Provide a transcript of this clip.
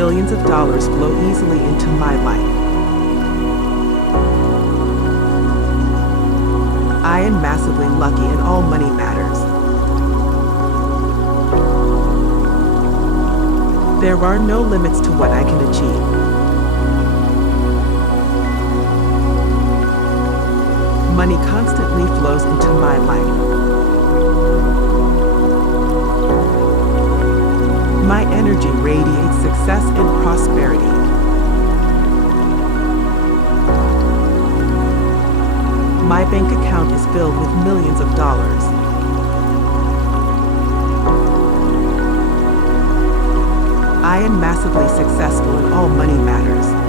Millions of dollars flow easily into my life. I am massively lucky in all money matters. There are no limits to what I can achieve. Money constantly flows into my life. My energy radiates success and prosperity. My bank account is filled with millions of dollars. I am massively successful in all money matters.